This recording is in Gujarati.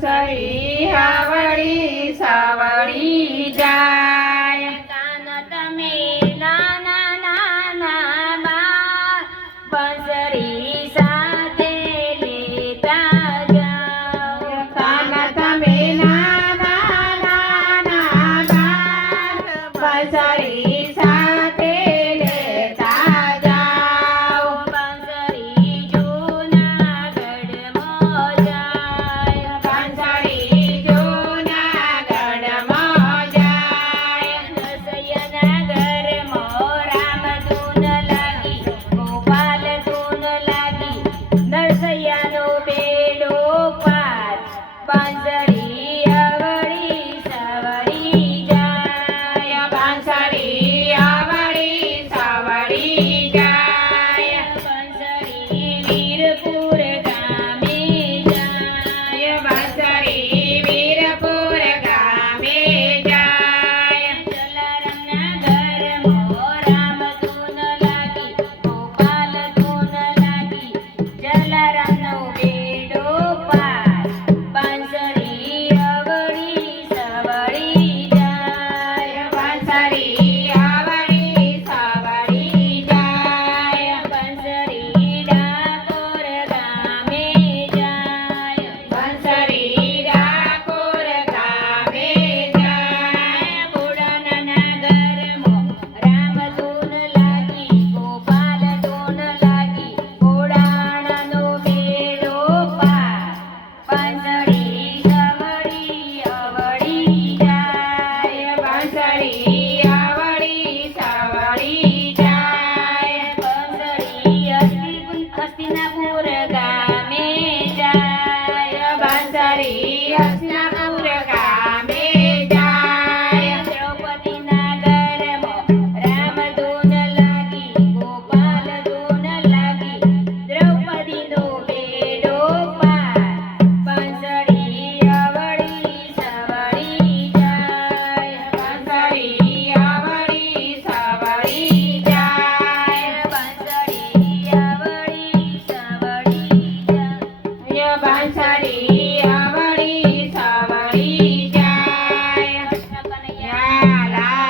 સરી હાવળી સાવળી જાય કાન તમે નાના નાના બાળ બંસરી સાથે લેતા જાઓ કાન તમે નાના નાના બાળ બંસરી સાથે લેતા જાઓ બંસરી જૂનાગઢમાં જાય બંસરી જૂનાગઢમાં જાય નરસૈયાના ઘરમાં રામધૂન લાગી ગોપાલ ધૂન લાગી નરસૈયાનો બેડો પાર બંસરી અવળી સવળી જાય બંસરી આવડી સાવડી જાય બંસરી વીરપુર ગામે જાય બંસરી વીરપુર ગામે જાય જલારામના ઘરમાં રામધૂન લાગી ગોપાલ ધૂન લાગી જલારામનો બેડો પાર બંસરી અવળી સવળી જાય બંસરી આવડી સાવડી જાય બંસરી ડાકોર ગામે જાય બંસરી ડાકોર ગામે જાય ઘોડાના ઘરમાં રામધૂન લાગી ગોપાલ ધૂન લાગી ઘોડાણાનો બેડો પાર બંસરી સવળી અવળી જાય બંસરી આવડી સાવડી જાય બંસરી હસ્તિનાપુર ગામે જાય બંસરી હસનાપુર